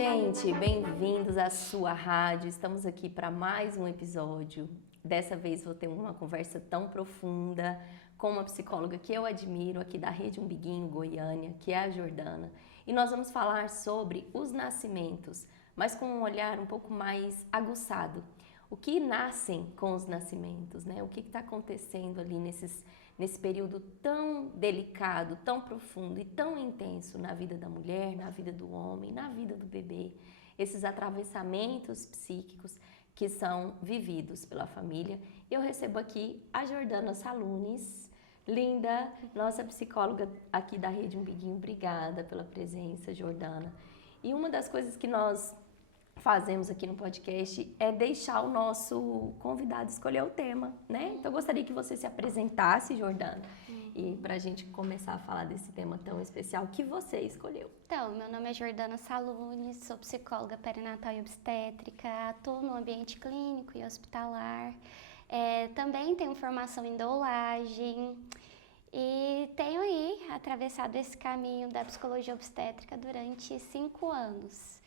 gente, bem-vindos à sua rádio. Estamos aqui para mais um episódio. Dessa vez vou ter uma conversa tão profunda com uma psicóloga que eu admiro aqui da Rede Umbiguinho, Goiânia, que é a Jordana. E nós vamos falar sobre os nascimentos, mas com um olhar um pouco mais aguçado. O que nascem com os nascimentos, né? O que está acontecendo ali nesse período tão delicado, tão profundo e tão intenso na vida da mulher, na vida do homem, na vida do bebê. Esses atravessamentos psíquicos que são vividos pela família. Eu recebo aqui a Jordana Salunes, linda, nossa psicóloga aqui da Rede Umbiguinho. Obrigada pela presença, Jordana. E uma das coisas que nós fazemos aqui no podcast é deixar o nosso convidado escolher o tema, né? Então eu gostaria que você se apresentasse, Jordana, e para a gente começar a falar desse tema tão especial que você escolheu. Então, meu nome é Jordana Salunes, sou psicóloga perinatal e obstétrica, atuo no ambiente clínico e hospitalar, também tenho formação em doulagem e tenho aí atravessado esse caminho da psicologia obstétrica durante 5 anos.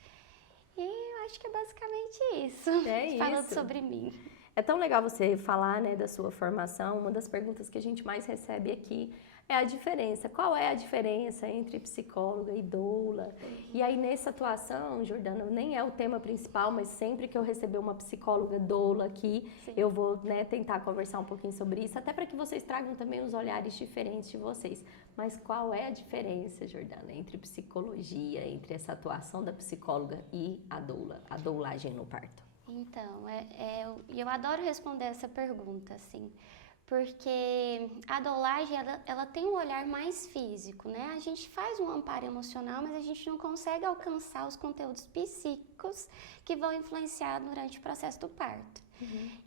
E eu acho que é basicamente isso, falando sobre mim. É tão legal você falar, né, da sua formação. Uma das perguntas que a gente mais recebe aqui é a diferença. Qual é a diferença entre psicóloga e doula? E aí, nessa atuação, Jordana, nem é o tema principal, mas sempre que eu receber uma psicóloga doula aqui, sim, eu vou, né, tentar conversar um pouquinho sobre isso, até para que vocês tragam também os olhares diferentes de vocês. Mas qual é a diferença, Jordana, entre psicologia, entre essa atuação da psicóloga e a doula, a doulagem no parto? Então, eu adoro responder essa pergunta, assim, porque a doulagem, ela tem um olhar mais físico, né? A gente faz um amparo emocional, mas a gente não consegue alcançar os conteúdos psíquicos que vão influenciar durante o processo do parto.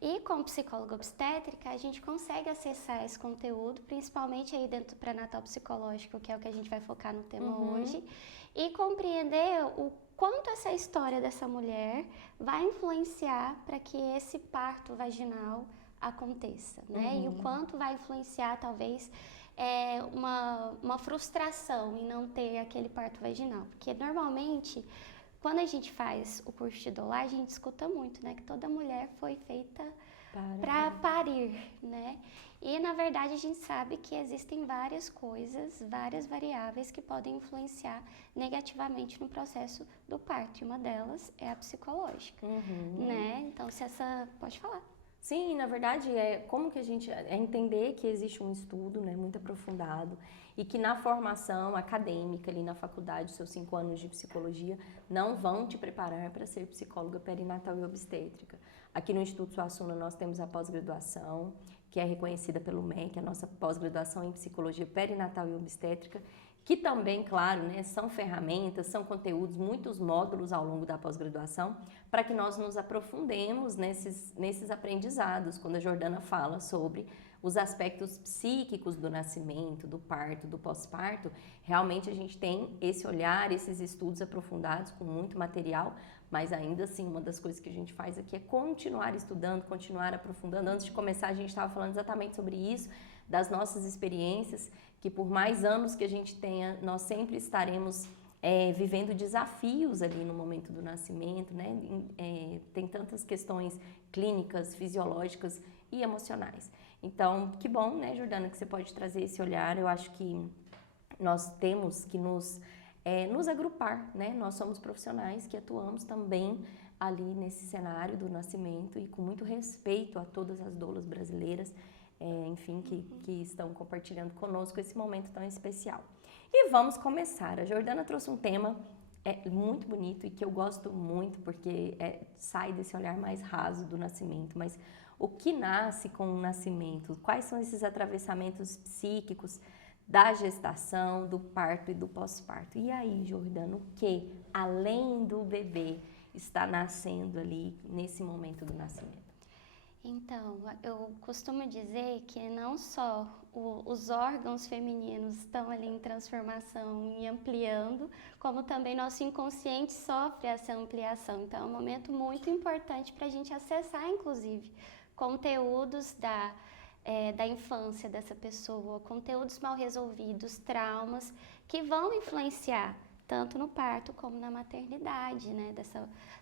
E como psicóloga obstétrica, a gente consegue acessar esse conteúdo, principalmente aí dentro do pré-natal psicológico, que é o que a gente vai focar no tema hoje, e compreender o quanto essa história dessa mulher vai influenciar para que esse parto vaginal aconteça, né? E o quanto vai influenciar, talvez, uma frustração em não ter aquele parto vaginal. Porque, normalmente, quando a gente faz o curso de doulagem, a gente escuta muito, né? Que toda mulher foi feita para parir, né? E, na verdade, a gente sabe que existem várias coisas, várias variáveis que podem influenciar negativamente no processo do parto. E uma delas é a psicológica, né? Então, pode falar. Sim, na verdade, como que a gente entender que existe um estudo, né, muito aprofundado e que na formação acadêmica, ali na faculdade, seus 5 anos de psicologia, não vão te preparar para ser psicóloga perinatal e obstétrica. Aqui no Instituto Suassuna nós temos a pós-graduação, que é reconhecida pelo MEC, a nossa pós-graduação em psicologia perinatal e obstétrica, que também, claro, né, são ferramentas, são conteúdos, muitos módulos ao longo da pós-graduação, para que nós nos aprofundemos nesses aprendizados, quando a Jordana fala sobre os aspectos psíquicos do nascimento, do parto, do pós-parto. Realmente a gente tem esse olhar, esses estudos aprofundados, com muito material, mas ainda assim, uma das coisas que a gente faz aqui é continuar estudando, continuar aprofundando. Antes de começar, a gente estava falando exatamente sobre isso, das nossas experiências, que por mais anos que a gente tenha, nós sempre estaremos vivendo desafios ali no momento do nascimento, né? Tem tantas questões clínicas, fisiológicas e emocionais. Então, que bom, né, Jordana, que você pode trazer esse olhar. Eu acho que nós temos que nos agrupar, né? Nós somos profissionais que atuamos também ali nesse cenário do nascimento e com muito respeito a todas as doulas brasileiras, enfim, que estão compartilhando conosco esse momento tão especial. E vamos começar. A Jordana trouxe um tema muito bonito e que eu gosto muito, porque sai desse olhar mais raso do nascimento, mas o que nasce com o nascimento? Quais são esses atravessamentos psíquicos da gestação, do parto e do pós-parto? E aí, Jordana, o que, além do bebê, está nascendo ali nesse momento do nascimento? Então, eu costumo dizer que não só os órgãos femininos estão ali em transformação e ampliando, como também nosso inconsciente sofre essa ampliação. Então, é um momento muito importante para a gente acessar, inclusive, conteúdos da infância dessa pessoa, conteúdos mal resolvidos, traumas, que vão influenciar tanto no parto como na maternidade, né?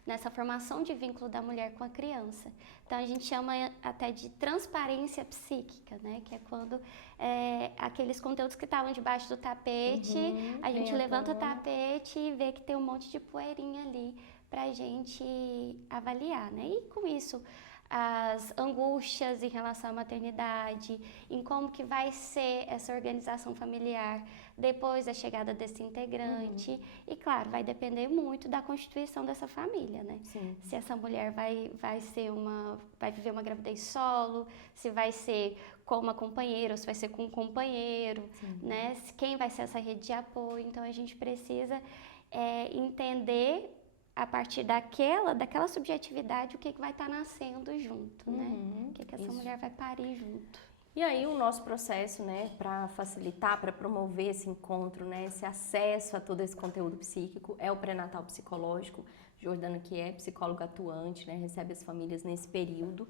Nessa formação de vínculo da mulher com a criança. Então a gente chama até de transparência psíquica, né? Que é quando aqueles conteúdos que estavam debaixo do tapete, a gente levanta o tapete e vê que tem um monte de poeirinha ali pra gente avaliar, né? E com isso, as angústias em relação à maternidade, em como que vai ser essa organização familiar depois da chegada desse integrante. E claro, vai depender muito da constituição dessa família, né? Sim. Se essa mulher vai viver uma gravidez solo, se vai ser com uma companheira ou se vai ser com um companheiro, né? Quem vai ser essa rede de apoio. Então a gente precisa entender a partir daquela subjetividade, o que vai estar nascendo junto, né? O que essa mulher vai parir junto. E aí o nosso processo, né, para facilitar, para promover esse encontro, né, esse acesso a todo esse conteúdo psíquico, é o pré-natal psicológico. Jordana, que é psicóloga atuante, né, recebe as famílias nesse período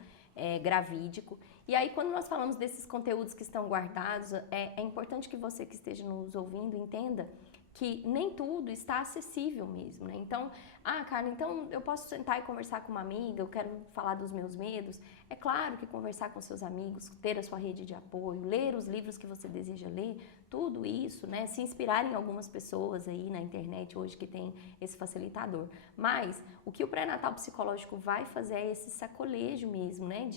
gravídico. E aí, quando nós falamos desses conteúdos que estão guardados, é importante que você que esteja nos ouvindo entenda que nem tudo está acessível mesmo, né? Então, Carla, então eu posso sentar e conversar com uma amiga, eu quero falar dos meus medos. É claro que conversar com seus amigos, ter a sua rede de apoio, ler os livros que você deseja ler, tudo isso, né? Se inspirar em algumas pessoas aí na internet hoje que tem esse facilitador. Mas o que o pré-natal psicológico vai fazer é esse sacolejo mesmo, né?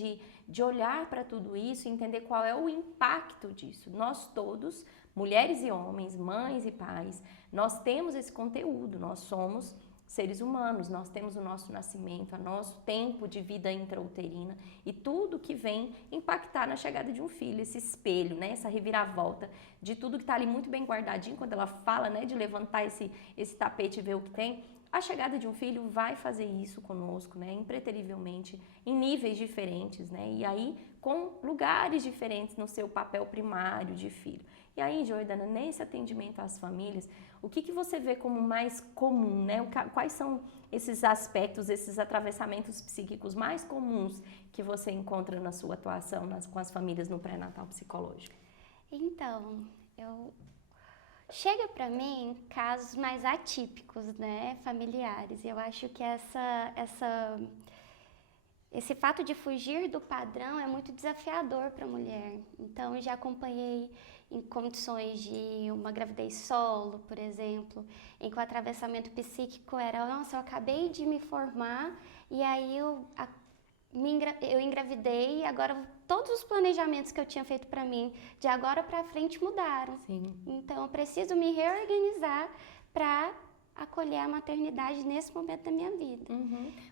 De olhar para tudo isso e entender qual é o impacto disso. Nós todos, mulheres e homens, mães e pais, nós temos esse conteúdo, nós somos seres humanos, nós temos o nosso nascimento, o nosso tempo de vida intrauterina e tudo que vem impactar na chegada de um filho, esse espelho, né, essa reviravolta de tudo que está ali muito bem guardadinho, quando ela fala, né, de levantar esse tapete e ver o que tem. A chegada de um filho vai fazer isso conosco, né, impreterivelmente, em níveis diferentes, né, e aí com lugares diferentes no seu papel primário de filho. E aí, Jordana, nesse atendimento às famílias, o que você vê como mais comum, né? Quais são esses aspectos, esses atravessamentos psíquicos mais comuns que você encontra na sua atuação com as famílias no pré-natal psicológico? Então, chega para mim casos mais atípicos, né, familiares. Eu acho que esse fato de fugir do padrão é muito desafiador para a mulher. Então, eu já acompanhei em condições de uma gravidez solo, por exemplo, em que o atravessamento psíquico era, nossa, eu acabei de me formar e aí eu engravidei e agora todos os planejamentos que eu tinha feito para mim, de agora para frente, mudaram. Sim. Então, eu preciso me reorganizar para acolher a maternidade nesse momento da minha vida.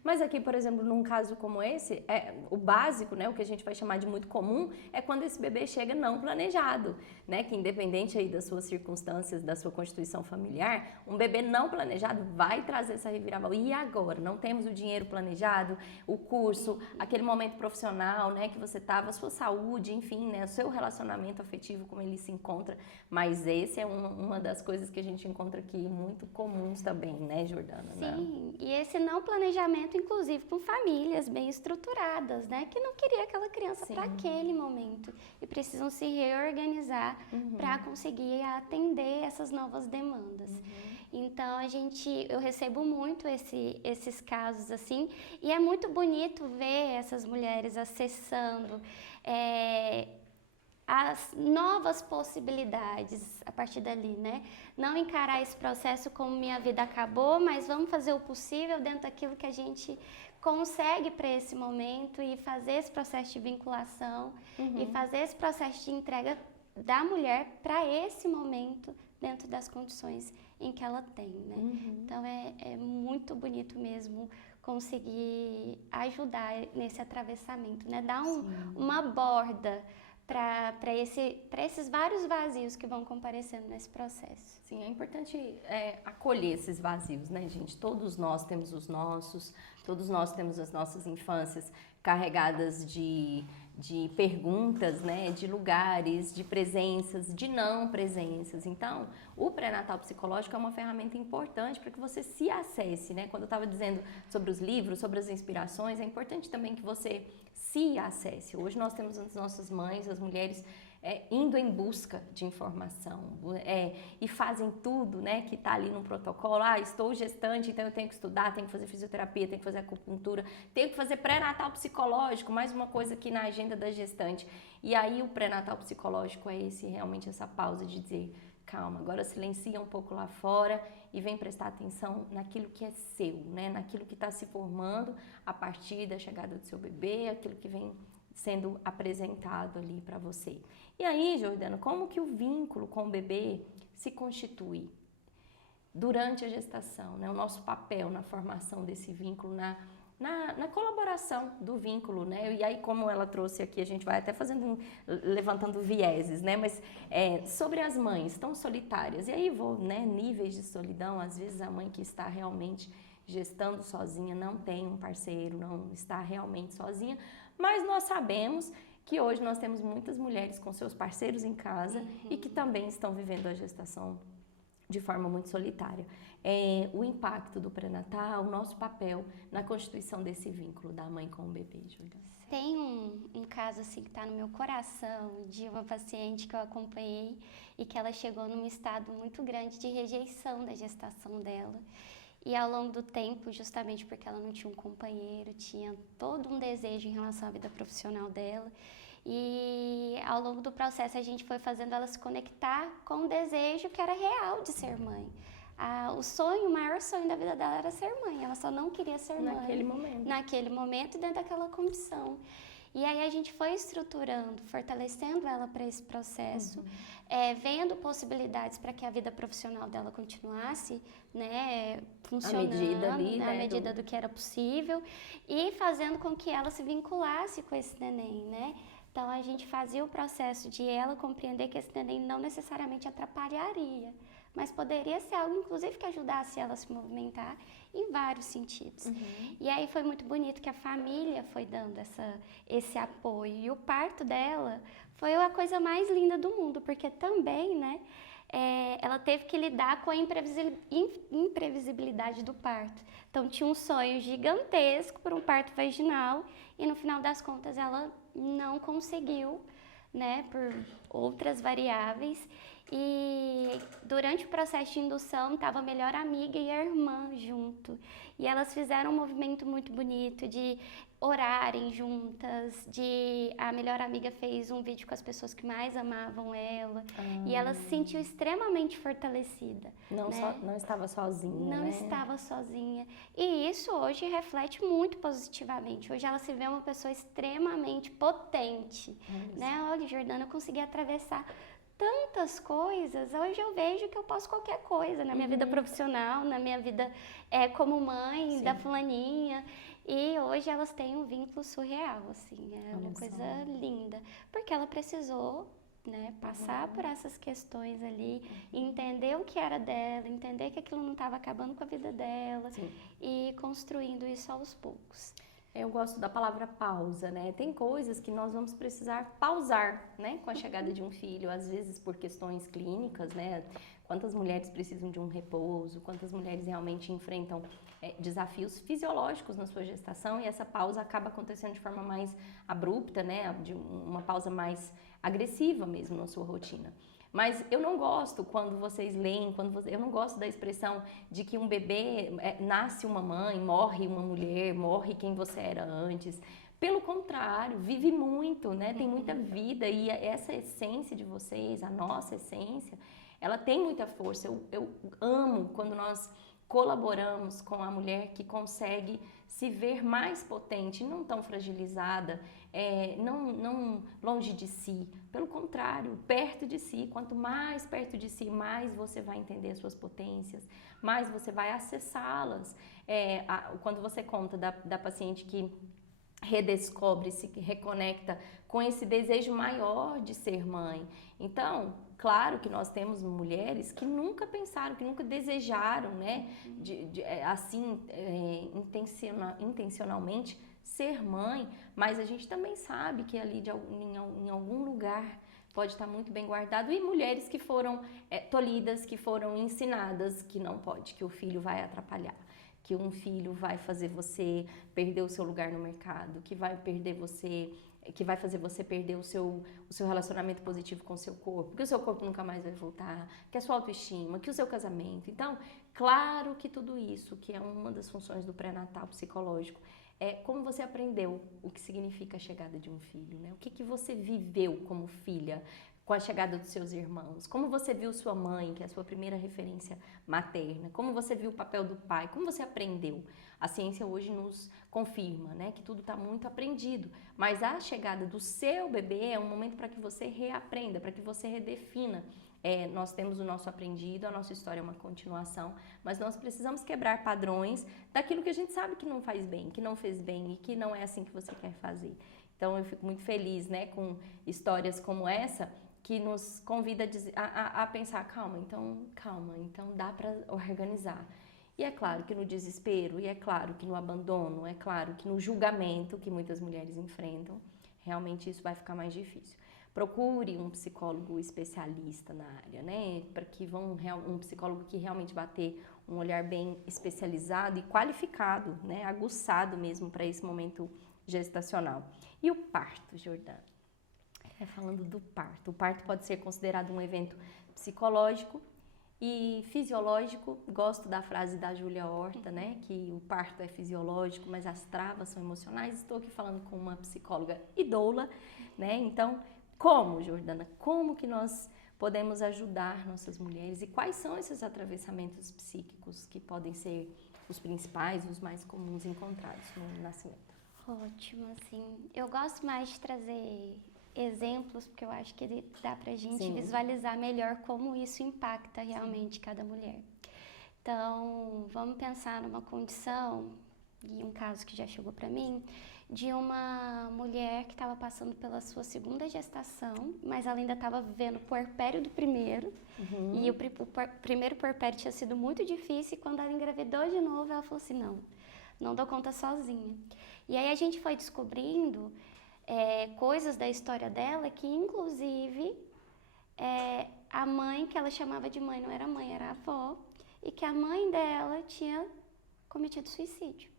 Mas aqui, por exemplo, num caso como esse, o básico, né, o que a gente vai chamar de muito comum, é quando esse bebê chega não planejado, né, que independente aí das suas circunstâncias, da sua constituição familiar, um bebê não planejado vai trazer essa reviravolta. E agora? Não temos o dinheiro planejado, o curso, aquele momento profissional, né, que você estava, a sua saúde, enfim, né, o seu relacionamento afetivo, como ele se encontra. Mas esse é uma das coisas que a gente encontra aqui muito comum também, né, Jordana? Sim, e esse não planejamento, inclusive, com famílias bem estruturadas, né, que não queria aquela criança para aquele momento e precisam se reorganizar para conseguir atender essas novas demandas. Então, eu recebo muito esses casos assim, e é muito bonito ver essas mulheres acessando as novas possibilidades a partir dali, né? Não encarar esse processo como minha vida acabou, mas vamos fazer o possível dentro daquilo que a gente consegue para esse momento e fazer esse processo de vinculação e fazer esse processo de entrega da mulher para esse momento dentro das condições em que ela tem, né? Então é muito bonito mesmo conseguir ajudar nesse atravessamento, né? Dar uma borda para esses vários vazios que vão comparecendo nesse processo. Sim, é importante acolher esses vazios, né, gente? Todos nós temos os nossos, todos nós temos as nossas infâncias carregadas de perguntas, né, de lugares, de presenças, de não presenças. Então, o pré-natal psicológico é uma ferramenta importante para que você se acesse, né? Quando eu estava dizendo sobre os livros, sobre as inspirações, é importante também que você se acesse. Hoje nós temos as nossas mães, as mulheres indo em busca de informação e fazem tudo, né, que está ali no protocolo. Estou gestante, então eu tenho que estudar, tenho que fazer fisioterapia, tenho que fazer acupuntura, tenho que fazer pré-natal psicológico, mais uma coisa aqui na agenda da gestante. E aí o pré-natal psicológico é realmente essa pausa de dizer, calma, agora silencia um pouco lá fora e vem prestar atenção naquilo que é seu, né, naquilo que está se formando a partir da chegada do seu bebê, aquilo que vem sendo apresentado ali para você. E aí, Jordana, como que o vínculo com o bebê se constitui durante a gestação, né? O nosso papel na formação desse vínculo, na colaboração do vínculo, né? E aí, como ela trouxe aqui, a gente vai até levantando vieses, né? Mas sobre as mães tão solitárias, e aí né? Níveis de solidão, às vezes a mãe que está realmente gestando sozinha, não tem um parceiro, não está realmente sozinha, mas nós sabemos que hoje nós temos muitas mulheres com seus parceiros em casa e que também estão vivendo a gestação de forma muito solitária. O impacto do pré-natal, o nosso papel na constituição desse vínculo da mãe com o bebê, Júlia. Tem um caso assim que está no meu coração, de uma paciente que eu acompanhei e que ela chegou num estado muito grande de rejeição da gestação dela. E ao longo do tempo, justamente porque ela não tinha um companheiro, tinha todo um desejo em relação à vida profissional dela. E ao longo do processo a gente foi fazendo ela se conectar com o desejo que era real de ser mãe. O maior sonho da vida dela era ser mãe, ela só não queria ser mãe. Naquele momento, dentro daquela condição. E aí a gente foi estruturando, fortalecendo ela para esse processo, vendo possibilidades para que a vida profissional dela continuasse, né, funcionando, à medida do que era possível, e fazendo com que ela se vinculasse com esse neném, né? Então a gente fazia o processo de ela compreender que esse neném não necessariamente atrapalharia, mas poderia ser algo, inclusive, que ajudasse ela a se movimentar em vários sentidos. E aí foi muito bonito que a família foi dando esse apoio. E o parto dela foi a coisa mais linda do mundo, porque também, né, ela teve que lidar com a imprevisibilidade do parto. Então tinha um sonho gigantesco por um parto vaginal e no final das contas ela não conseguiu, né, por outras variáveis. E durante o processo de indução estava a melhor amiga e a irmã junto. E elas fizeram um movimento muito bonito de orarem juntas, a melhor amiga fez um vídeo com as pessoas que mais amavam ela. E ela se sentiu extremamente fortalecida. Não estava sozinha, Não estava sozinha. E isso hoje reflete muito positivamente. Hoje ela se vê uma pessoa extremamente potente. Né? Olha, Jordana, eu consegui atravessar tantas coisas. Hoje eu vejo que eu posso qualquer coisa na minha vida profissional, na minha vida como mãe da fulaninha. E hoje elas têm um vínculo surreal, assim, uma coisa linda. Porque ela precisou, né, passar por essas questões ali, entender o que era dela, entender que aquilo não estava acabando com a vida dela e construindo isso aos poucos. Eu gosto da palavra pausa, né? Tem coisas que nós vamos precisar pausar, né? Com a chegada de um filho, às vezes por questões clínicas, né? Quantas mulheres precisam de um repouso, quantas mulheres realmente enfrentam desafios fisiológicos na sua gestação e essa pausa acaba acontecendo de forma mais abrupta, né? De uma pausa mais agressiva mesmo na sua rotina. Mas eu não gosto quando vocês leem, eu não gosto da expressão de que um bebê nasce uma mãe, morre uma mulher, morre quem você era antes. Pelo contrário, vive muito, né? Tem muita vida e essa essência de vocês, a nossa essência, ela tem muita força. Eu amo quando nós colaboramos com a mulher que consegue se ver mais potente, não tão fragilizada, não longe de si, pelo contrário, perto de si. Quanto mais perto de si, mais você vai entender as suas potências, mais você vai acessá-las. Quando você conta da paciente que redescobre, se reconecta com esse desejo maior de ser mãe. Então, claro que nós temos mulheres que nunca pensaram, que nunca desejaram, né, intencionalmente ser mãe, mas a gente também sabe que ali em algum lugar pode estar muito bem guardado, e mulheres que foram tolhidas, que foram ensinadas que não pode, que o filho vai atrapalhar, que um filho vai fazer você perder o seu lugar no mercado, que vai perder você que vai fazer você perder o seu relacionamento positivo com o seu corpo, que o seu corpo nunca mais vai voltar, que a sua autoestima, que o seu casamento. Então, claro que tudo isso, que é uma das funções do pré-natal psicológico, é como você aprendeu o que significa a chegada de um filho, né? O que você viveu como filha com a chegada dos seus irmãos, como você viu sua mãe, que é a sua primeira referência materna, como você viu o papel do pai, como você aprendeu. A ciência hoje nos confirma, né, que tudo está muito aprendido, mas a chegada do seu bebê é um momento para que você reaprenda, para que você redefina. Nós temos o nosso aprendido, a nossa história é uma continuação, mas nós precisamos quebrar padrões daquilo que a gente sabe que não faz bem, que não fez bem e que não é assim que você quer fazer. Então eu fico muito feliz, né, com histórias como essa, que nos convida a pensar, calma, então dá para organizar. E é claro que no desespero, e é claro que no abandono, é claro que no julgamento que muitas mulheres enfrentam, realmente isso vai ficar mais difícil. Procure um psicólogo especialista na área, né? Para que um psicólogo que realmente vai ter um olhar bem especializado e qualificado, né? Aguçado mesmo para esse momento gestacional. E o parto, Jordana? Falando do parto. O parto pode ser considerado um evento psicológico e fisiológico. Gosto da frase da Júlia Horta, né? Que o parto é fisiológico, mas as travas são emocionais. Estou aqui falando com uma psicóloga e doula, né? Então, como, Jordana? Como que nós podemos ajudar nossas mulheres? E quais são esses atravessamentos psíquicos que podem ser os principais, os mais comuns encontrados no nascimento? Ótimo, assim. Eu gosto mais de trazer exemplos, porque eu acho que dá pra gente visualizar melhor como isso impacta realmente cada mulher. Então, vamos pensar numa condição, e um caso que já chegou pra mim, de uma mulher que estava passando pela sua segunda gestação, mas ela ainda estava vivendo o puerpério do primeiro, e o primeiro puerpério tinha sido muito difícil, e quando ela engravidou de novo, ela falou assim, não dou conta sozinha. E aí a gente foi descobrindo coisas da história dela que, inclusive, a mãe, que ela chamava de mãe, não era mãe, era avó, e que a mãe dela tinha cometido suicídio.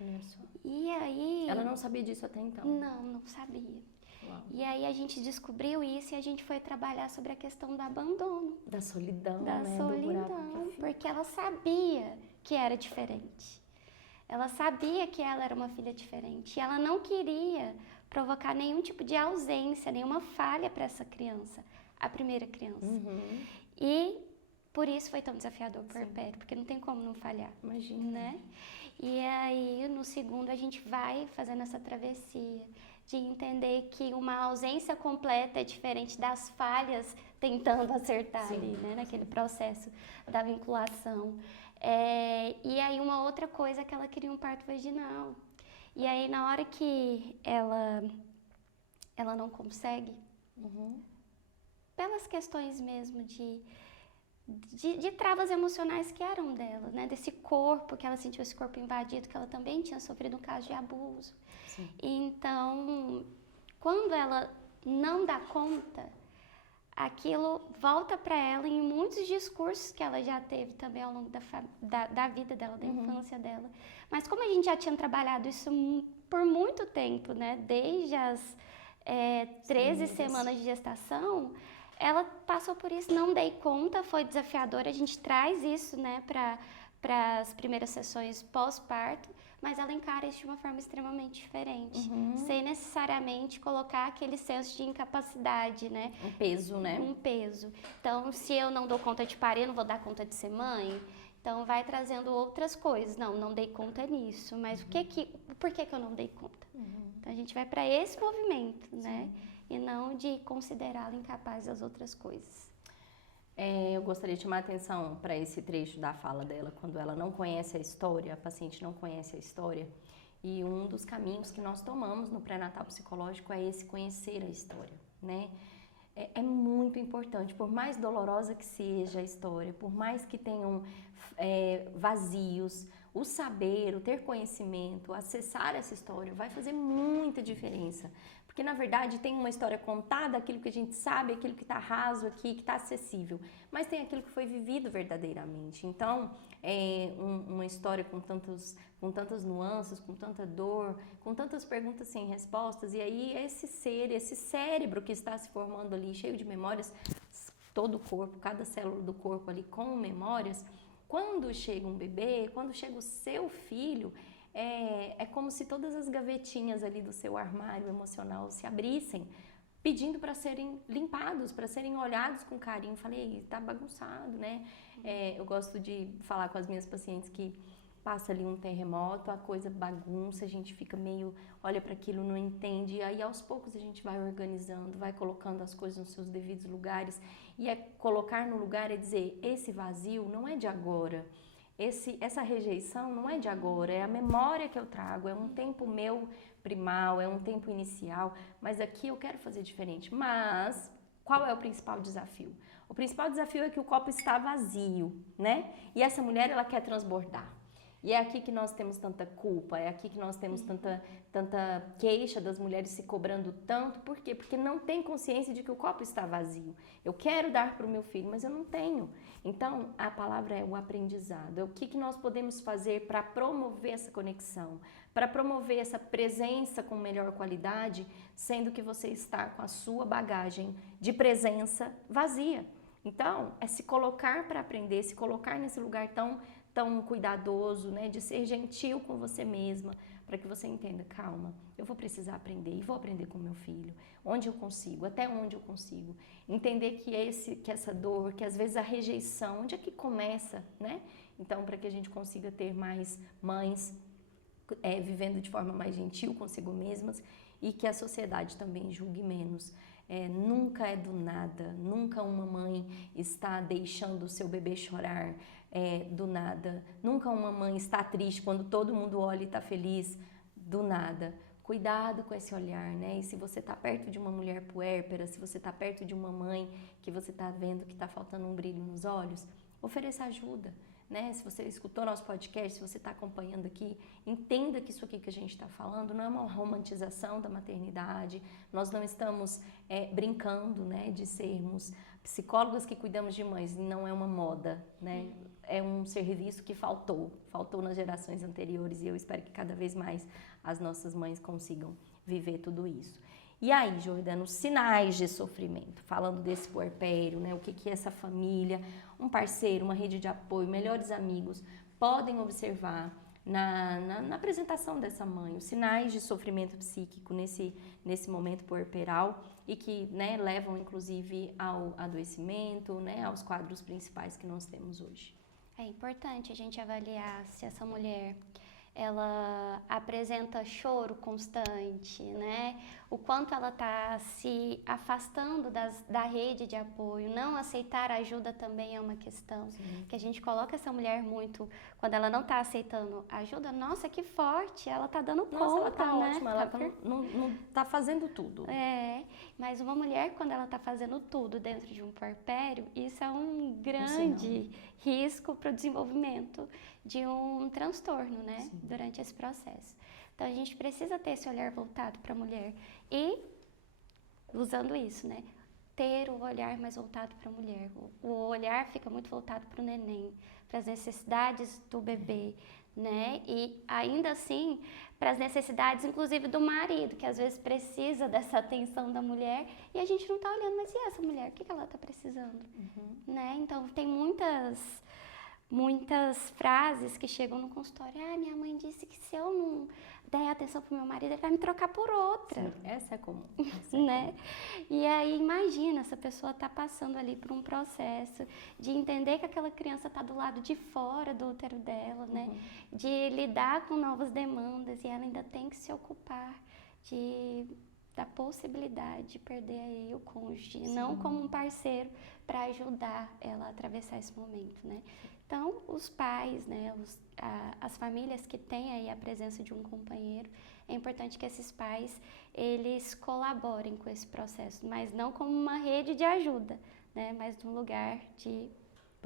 Isso. E aí... Ela não sabia disso até então? Não sabia. Uau. E aí a gente descobriu isso e a gente foi trabalhar sobre a questão do abandono. Da solidão, da né? solidão, porque ela sabia que era diferente. Ela sabia que ela era uma filha diferente e ela não queria provocar nenhum tipo de ausência, nenhuma falha para essa criança, a primeira criança. E por isso foi tão desafiador o puerpério, porque não tem como não falhar. Imagina. Né? E aí, no segundo, a gente vai fazendo essa travessia de entender que uma ausência completa é diferente das falhas tentando acertar ali, né? Naquele processo da vinculação. E aí, uma outra coisa é que ela queria um parto vaginal. E aí, na hora que ela não consegue, pelas questões mesmo de travas emocionais que eram dela, né? Desse corpo, que ela sentiu esse corpo invadido, que ela também tinha sofrido um caso de abuso. Sim. Então, quando ela não dá conta, aquilo volta para ela em muitos discursos que ela já teve também ao longo da vida dela, da infância dela. Mas como a gente já tinha trabalhado isso por muito tempo, né? Desde as 13 semanas de gestação, ela passou por isso, não dei conta, foi desafiador. A gente traz isso, né, para as primeiras sessões pós-parto, mas ela encara isso de uma forma extremamente diferente, sem necessariamente colocar aquele senso de incapacidade, né? Um peso, né? Um peso. Então, se eu não dou conta de parir, eu não vou dar conta de ser mãe. Então, vai trazendo outras coisas. Não dei conta nisso, mas por que eu não dei conta? Então, a gente vai para esse movimento, né? E não de considerá-la incapaz das outras coisas. Eu gostaria de chamar a atenção para esse trecho da fala dela, quando ela não conhece a história, a paciente não conhece a história, e um dos caminhos que nós tomamos no pré-natal psicológico é esse conhecer a história, né? É muito importante, por mais dolorosa que seja a história, por mais que tenham vazios, o saber, o ter conhecimento, acessar essa história vai fazer muita diferença. Porque, na verdade, tem uma história contada, aquilo que a gente sabe, aquilo que está raso aqui, que está acessível. Mas tem aquilo que foi vivido verdadeiramente. Então, é uma história com tantas nuances, com tanta dor, com tantas perguntas sem respostas. E aí, esse cérebro que está se formando ali, cheio de memórias, todo o corpo, cada célula do corpo ali com memórias, quando chega um bebê, quando chega o seu filho, é como se todas as gavetinhas ali do seu armário emocional se abrissem, pedindo para serem limpados, para serem olhados com carinho. Falei, tá bagunçado, né? Eu gosto de falar com as minhas pacientes que passa ali um terremoto, a coisa bagunça, a gente fica meio, olha para aquilo, não entende, e aí aos poucos a gente vai organizando, vai colocando as coisas nos seus devidos lugares, e colocar no lugar é dizer, esse vazio não é de agora, essa rejeição não é de agora, é a memória que eu trago, é um tempo meu primal, é um tempo inicial, mas aqui eu quero fazer diferente. Mas qual é o principal desafio? O principal desafio é que o copo está vazio, né? E essa mulher, ela quer transbordar. E é aqui que nós temos tanta culpa, é aqui que nós temos tanta queixa das mulheres se cobrando tanto. Por quê? Porque não tem consciência de que o copo está vazio. Eu quero dar para o meu filho, mas eu não tenho. Então, a palavra é o aprendizado. É o que nós podemos fazer para promover essa conexão, para promover essa presença com melhor qualidade, sendo que você está com a sua bagagem de presença vazia. Então, é se colocar para aprender, se colocar nesse lugar tão cuidadoso, né, de ser gentil com você mesma, para que você entenda, calma, eu vou precisar aprender e vou aprender com meu filho, onde eu consigo, até onde eu consigo, entender que essa dor, que às vezes a rejeição, onde é que começa, né? Então, para que a gente consiga ter mais mães vivendo de forma mais gentil consigo mesmas e que a sociedade também julgue menos. Nunca é do nada, nunca uma mãe está deixando o seu bebê chorar do nada, nunca uma mãe está triste quando todo mundo olha e está feliz do nada. Cuidado com esse olhar, né? E se você está perto de uma mulher puérpera, se você está perto de uma mãe que você está vendo que está faltando um brilho nos olhos, ofereça ajuda. Né? Se você escutou nosso podcast, se você está acompanhando aqui, entenda que isso aqui que a gente está falando não é uma romantização da maternidade, nós não estamos brincando, né, de sermos psicólogas que cuidamos de mães, não é uma moda, né? É um serviço que faltou nas gerações anteriores e eu espero que cada vez mais as nossas mães consigam viver tudo isso. E aí, Jordana, os sinais de sofrimento, falando desse puerpério, né? O que essa família, um parceiro, uma rede de apoio, melhores amigos podem observar na apresentação dessa mãe, os sinais de sofrimento psíquico nesse momento puerperal e que, né, levam inclusive ao adoecimento, né, aos quadros principais que nós temos hoje. É importante a gente avaliar se essa mulher ela apresenta choro constante, né? O quanto ela está se afastando da rede de apoio, não aceitar ajuda também é uma questão. Sim. Que a gente coloca essa mulher muito, quando ela não está aceitando ajuda, nossa, que forte, ela está dando conta, ela está né? ótima, ela não está fazendo tudo. Mas uma mulher, quando ela está fazendo tudo dentro de um puerpério, isso é um grande risco para o desenvolvimento de um transtorno, né? Sim. Durante esse processo. Então, a gente precisa ter esse olhar voltado para a mulher e, usando isso, né? Ter o olhar mais voltado para a mulher. O olhar fica muito voltado para o neném, para as necessidades do bebê, né? E, ainda assim, para as necessidades, inclusive, do marido, que às vezes precisa dessa atenção da mulher e a gente não está olhando, mas e essa mulher? O que ela está precisando? Né? Então, tem muitas frases que chegam no consultório. Minha mãe disse que se eu não der atenção pro meu marido, ele vai me trocar por outra. Sim, essa é comum. Né? E aí, imagina, essa pessoa tá passando ali por um processo de entender que aquela criança tá do lado de fora do útero dela, né? De lidar com novas demandas e ela ainda tem que se ocupar da possibilidade de perder aí o cônjuge, não como um parceiro para ajudar ela a atravessar esse momento, né? Então, os pais, né, as famílias que têm aí a presença de um companheiro, é importante que esses pais, eles colaborem com esse processo, mas não como uma rede de ajuda, né, mas num lugar de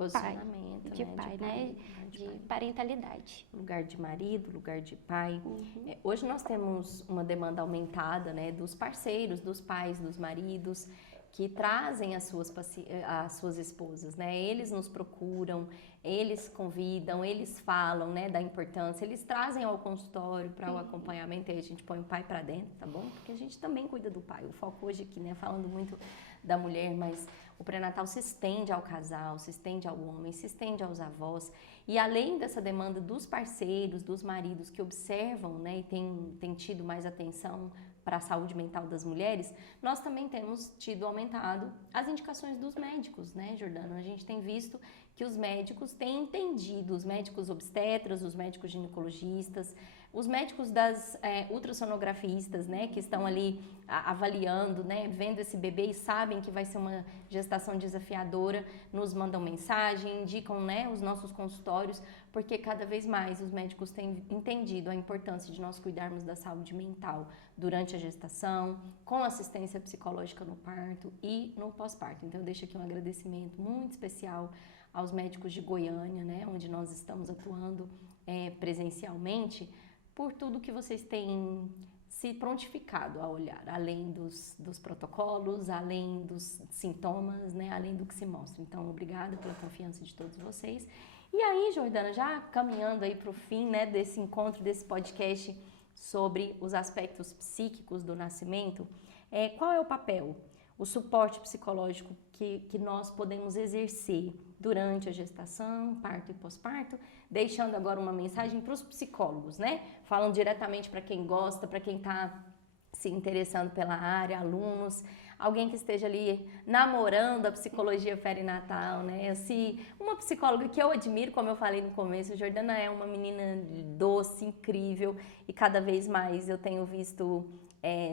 Posicionamento, de né? pai, né? De parentalidade. Lugar de marido, lugar de pai. Uhum. Hoje nós temos uma demanda aumentada, né, dos parceiros, dos pais, dos maridos, que trazem as suas esposas, né? Eles nos procuram, eles convidam, eles falam, né, da importância, eles trazem ao consultório para o acompanhamento e aí a gente põe o pai para dentro, tá bom? Porque a gente também cuida do pai. O foco hoje aqui, né, falando muito da mulher, mas o pré-natal se estende ao casal, se estende ao homem, se estende aos avós. E além dessa demanda dos parceiros, dos maridos que observam, né, e têm tido mais atenção para a saúde mental das mulheres, nós também temos tido aumentado as indicações dos médicos, né, Jordana? A gente tem visto que os médicos têm entendido, os médicos obstetras, os médicos ginecologistas, os médicos das ultrassonografistas, né, que estão ali avaliando, né, vendo esse bebê e sabem que vai ser uma gestação desafiadora, nos mandam mensagem, indicam, né, os nossos consultórios, porque cada vez mais os médicos têm entendido a importância de nós cuidarmos da saúde mental durante a gestação, com assistência psicológica no parto e no pós-parto. Então eu deixo aqui um agradecimento muito especial aos médicos de Goiânia, né, onde nós estamos atuando presencialmente, por tudo que vocês têm se prontificado a olhar, além dos protocolos, além dos sintomas, né, além do que se mostra. Então, obrigada pela confiança de todos vocês. E aí, Jordana, já caminhando aí para o fim, né, desse encontro, desse podcast sobre os aspectos psíquicos do nascimento, qual é o papel, o suporte psicológico que nós podemos exercer durante a gestação, parto e pós-parto, deixando agora uma mensagem para os psicólogos, né? Falando diretamente para quem gosta, para quem está se interessando pela área, alunos, alguém que esteja ali namorando a psicologia perinatal, né? Uma psicóloga que eu admiro, como eu falei no começo, a Jordana é uma menina doce, incrível, e cada vez mais eu tenho visto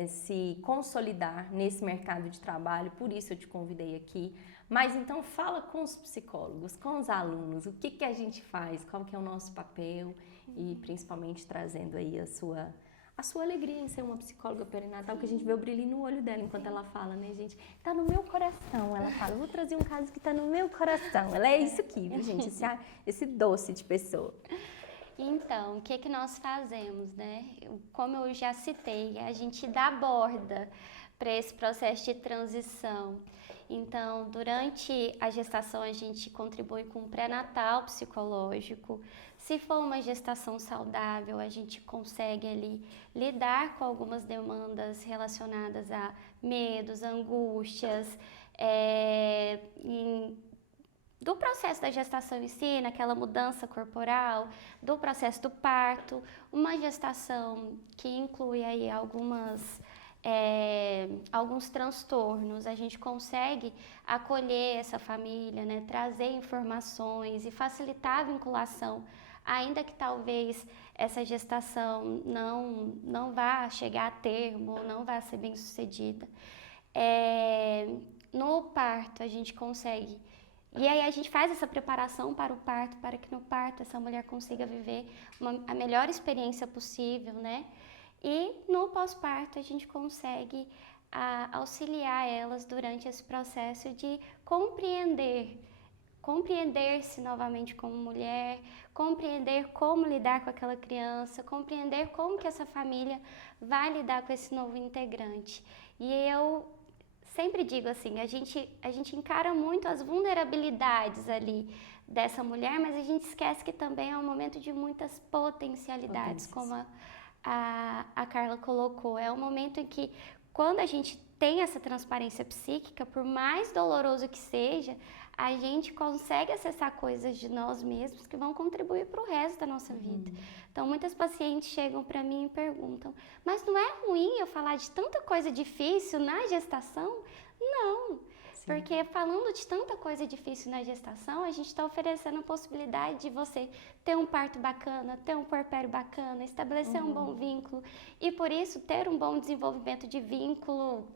se consolidar nesse mercado de trabalho, por isso eu te convidei aqui. Mas então fala com os psicólogos, com os alunos, o que a gente faz, qual que é o nosso papel e principalmente trazendo aí a sua alegria em ser uma psicóloga perinatal, que a gente vê o brilho no olho dela enquanto ela fala, né, gente? Tá no meu coração, ela fala, vou trazer um caso que tá no meu coração. Ela é isso aqui, viu, gente? Esse doce de pessoa. Então, o que nós fazemos, né? Como eu já citei, a gente dá borda para esse processo de transição. Então, durante a gestação, a gente contribui com o pré-natal psicológico. Se for uma gestação saudável, a gente consegue ali lidar com algumas demandas relacionadas a medos, angústias, do processo da gestação em si, naquela mudança corporal, do processo do parto, uma gestação que inclui aí alguns transtornos, a gente consegue acolher essa família, né, trazer informações e facilitar a vinculação, ainda que talvez essa gestação não vá chegar a termo, não vá ser bem sucedida. No parto a gente consegue, e aí a gente faz essa preparação para o parto, para que no parto essa mulher consiga viver a melhor experiência possível, né? E no pós-parto a gente consegue auxiliar elas durante esse processo de compreender-se novamente como mulher, compreender como lidar com aquela criança, compreender como que essa família vai lidar com esse novo integrante. E eu sempre digo assim, a gente encara muito as vulnerabilidades ali dessa mulher, mas a gente esquece que também é um momento de muitas potencialidades, como a Carla colocou. É um momento em que, quando a gente tem essa transparência psíquica, por mais doloroso que seja, a gente consegue acessar coisas de nós mesmos que vão contribuir para o resto da nossa vida. Então, muitas pacientes chegam para mim e perguntam, mas não é ruim eu falar de tanta coisa difícil na gestação? Não, porque falando de tanta coisa difícil na gestação, a gente está oferecendo a possibilidade de você ter um parto bacana, ter um puerpério bacana, estabelecer um bom vínculo e, por isso, ter um bom desenvolvimento de vínculo,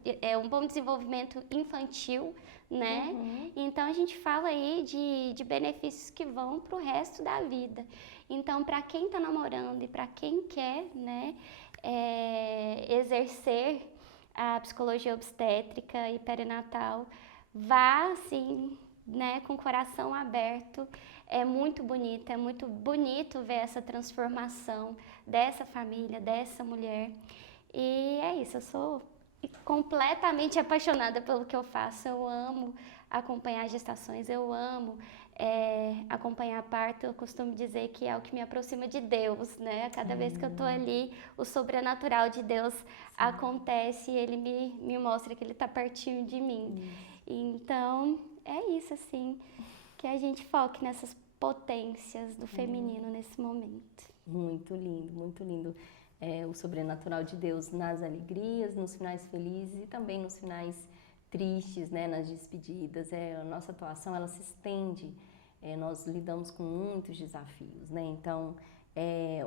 um bom desenvolvimento infantil, né? Então, a gente fala aí de benefícios que vão para o resto da vida. Então, para quem está namorando e para quem quer, né, exercer a psicologia obstétrica e perinatal, vá, assim, né, com o coração aberto. É muito bonito ver essa transformação dessa família, dessa mulher. E é isso, eu sou completamente apaixonada pelo que eu faço. Eu amo acompanhar gestações, eu amo acompanhar parto. Eu costumo dizer que é o que me aproxima de Deus, né? Cada vez que eu tô ali, o sobrenatural de Deus acontece e Ele me mostra que Ele tá pertinho de mim. Então, é isso, assim, que a gente foque nessas potências do feminino nesse momento. Muito lindo, muito lindo. O sobrenatural de Deus nas alegrias, nos finais felizes e também nos finais tristes, né, nas despedidas. A nossa atuação, ela se estende, nós lidamos com muitos desafios, né? Então,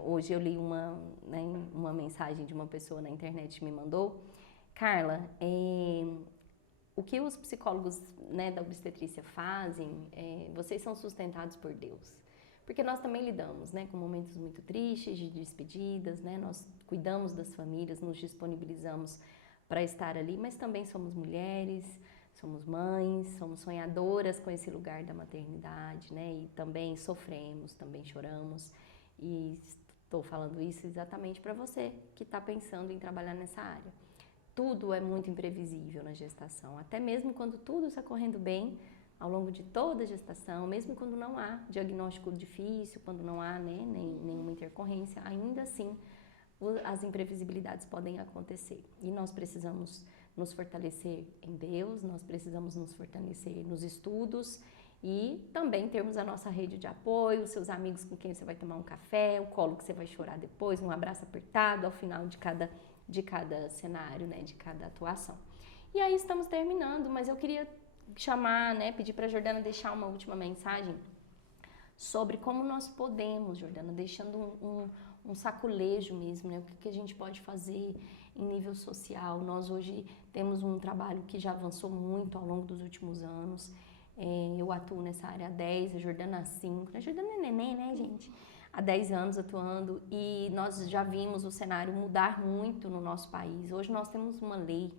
hoje eu li uma mensagem de uma pessoa na internet que me mandou: Carla, o que os psicólogos, né, da obstetrícia fazem, vocês são sustentados por Deus. Porque nós também lidamos, né, com momentos muito tristes, de despedidas, né, nós cuidamos das famílias, nos disponibilizamos para estar ali, mas também somos mulheres, somos mães, somos sonhadoras com esse lugar da maternidade, né, e também sofremos, também choramos. E estou falando isso exatamente para você que está pensando em trabalhar nessa área. Tudo é muito imprevisível na gestação, até mesmo quando tudo está correndo bem, ao longo de toda a gestação, mesmo quando não há diagnóstico difícil, quando não há, né, nenhuma intercorrência, ainda assim as imprevisibilidades podem acontecer. E nós precisamos nos fortalecer em Deus, nós precisamos nos fortalecer nos estudos e também termos a nossa rede de apoio, os seus amigos com quem você vai tomar um café, o colo que você vai chorar depois, um abraço apertado ao final de cada cenário, né, de cada atuação. E aí estamos terminando, mas eu queria chamar, né, pedir para a Jordana deixar uma última mensagem sobre como nós podemos, Jordana, deixando um saculejo mesmo, né, o que a gente pode fazer em nível social. Nós hoje temos um trabalho que já avançou muito ao longo dos últimos anos. Eu atuo nessa área há 10, a Jordana há 5, a Jordana é neném, né, gente? Há 10 anos atuando e nós já vimos o cenário mudar muito no nosso país. Hoje nós temos uma lei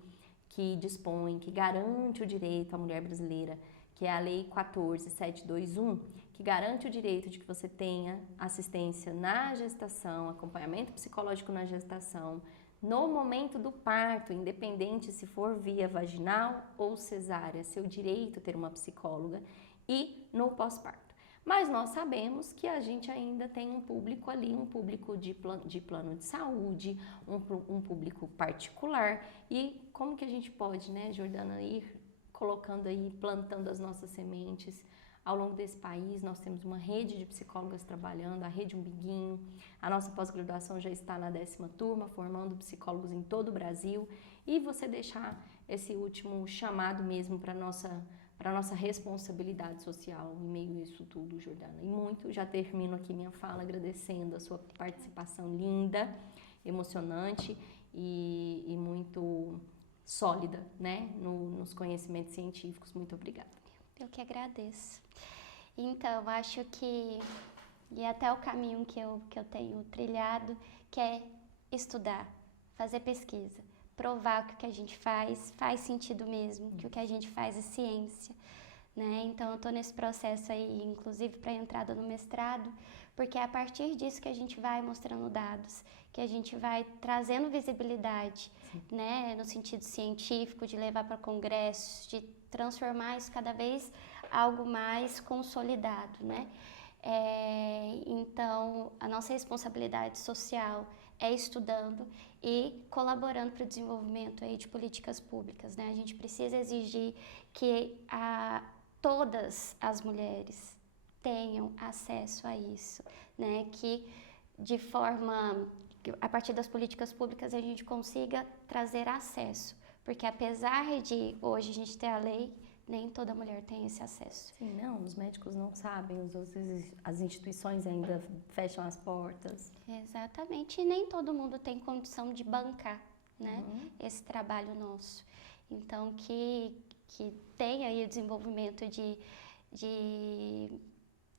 que dispõe, que garante o direito à mulher brasileira, que é a Lei 14.721, que garante o direito de que você tenha assistência na gestação, acompanhamento psicológico na gestação, no momento do parto, independente se for via vaginal ou cesárea, seu direito a ter uma psicóloga, e no pós-parto. Mas nós sabemos que a gente ainda tem um público ali, um público de plano de saúde, um público particular. E como que a gente pode, né, Jordana, ir colocando aí, plantando as nossas sementes ao longo desse país? Nós temos uma rede de psicólogas trabalhando, a Rede Umbiguinho. A nossa pós-graduação já está na 10ª turma, formando psicólogos em todo o Brasil. E você deixar esse último chamado mesmo para a nossa responsabilidade social em meio a isso tudo, Jordana. E muito, já termino aqui minha fala agradecendo a sua participação linda, emocionante e muito sólida, né, nos conhecimentos científicos. Muito obrigada. Eu que agradeço. Então, acho que, e até o caminho que eu tenho trilhado, que é estudar, fazer pesquisa, provar que o que a gente faz sentido mesmo, que o que a gente faz é ciência, né? Então, eu estou nesse processo aí, inclusive para a entrada no mestrado, porque é a partir disso que a gente vai mostrando dados, que a gente vai trazendo visibilidade, né? No sentido científico, de levar para congressos, de transformar isso cada vez algo mais consolidado, né? Então, a nossa responsabilidade social é estudando e colaborando para o desenvolvimento aí de políticas públicas, né? A gente precisa exigir que todas as mulheres tenham acesso a isso, né? Que a partir das políticas públicas a gente consiga trazer acesso, porque apesar de hoje a gente ter a lei, nem toda mulher tem esse acesso. Sim, não, os médicos não sabem, as instituições ainda fecham as portas. Exatamente, e nem todo mundo tem condição de bancar, né, esse trabalho nosso. Então, que tenha aí o desenvolvimento de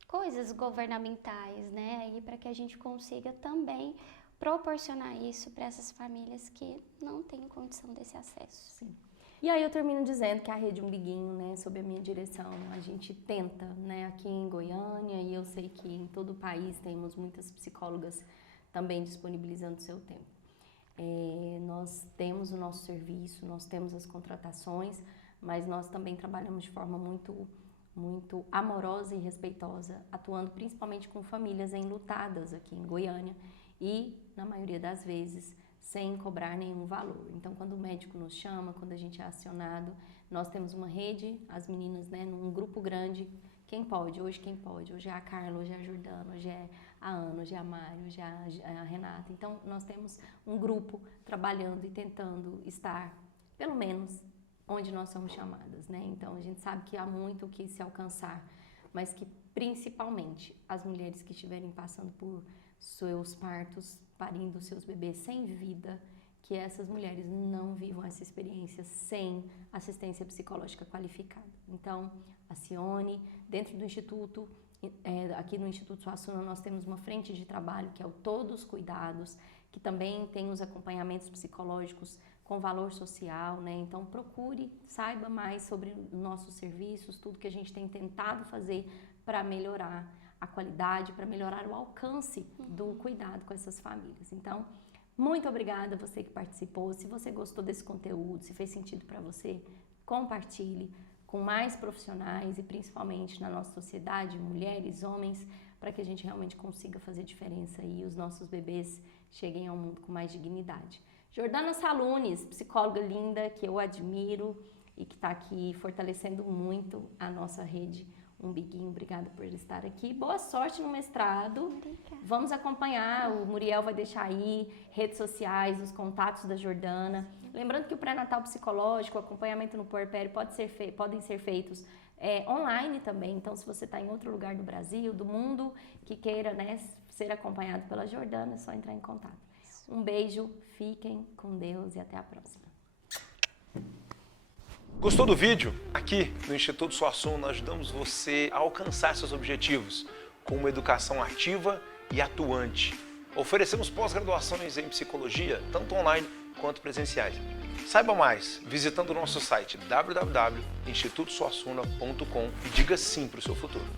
coisas governamentais, né, aí para que a gente consiga também proporcionar isso para essas famílias que não têm condição desse acesso. Sim. E aí eu termino dizendo que a Rede Umbiguinho, né, sob a minha direção, a gente tenta, né, aqui em Goiânia, e eu sei que em todo o país temos muitas psicólogas também disponibilizando o seu tempo. Nós temos o nosso serviço, nós temos as contratações, mas nós também trabalhamos de forma muito amorosa e respeitosa, atuando principalmente com famílias enlutadas aqui em Goiânia e, na maioria das vezes, sem cobrar nenhum valor. Então, quando o médico nos chama, quando a gente é acionado, nós temos uma rede, as meninas, né, num grupo grande, quem pode? Hoje é a Carla, hoje é a Jordana, hoje é a Ana, hoje é a Mari, hoje é a Renata. Então, nós temos um grupo trabalhando e tentando estar, pelo menos, onde nós somos chamadas, né? Então, a gente sabe que há muito o que se alcançar, mas que, principalmente, as mulheres que estiverem passando por seus partos, parindo seus bebês sem vida, que essas mulheres não vivam essa experiência sem assistência psicológica qualificada. Então, acione, dentro do Instituto, aqui no Instituto Suassuna nós temos uma frente de trabalho que é o Todos Cuidados, que também tem os acompanhamentos psicológicos com valor social, né? Então procure, saiba mais sobre nossos serviços, tudo que a gente tem tentado fazer para melhorar a qualidade, para melhorar o alcance do cuidado com essas famílias. Então, muito obrigada a você que participou. Se você gostou desse conteúdo, se fez sentido para você, compartilhe com mais profissionais e principalmente na nossa sociedade, mulheres, homens, para que a gente realmente consiga fazer diferença e os nossos bebês cheguem ao mundo com mais dignidade. Jordana Salunes, psicóloga linda, que eu admiro e que está aqui fortalecendo muito a nossa rede Umbiguinho. Obrigada por estar aqui. Boa sorte no mestrado. Obrigada. Vamos acompanhar, o Muriel vai deixar aí redes sociais, os contatos da Jordana. Lembrando que o pré-natal psicológico, o acompanhamento no puerpério podem ser feitos online também. Então, se você está em outro lugar do Brasil, do mundo, que queira, né, ser acompanhado pela Jordana, é só entrar em contato. Um beijo, fiquem com Deus e até a próxima. Gostou do vídeo? Aqui no Instituto Suassuna nós ajudamos você a alcançar seus objetivos com uma educação ativa e atuante. Oferecemos pós-graduações em psicologia, tanto online quanto presenciais. Saiba mais visitando o nosso site www.institutosuassuna.com e diga sim para o seu futuro.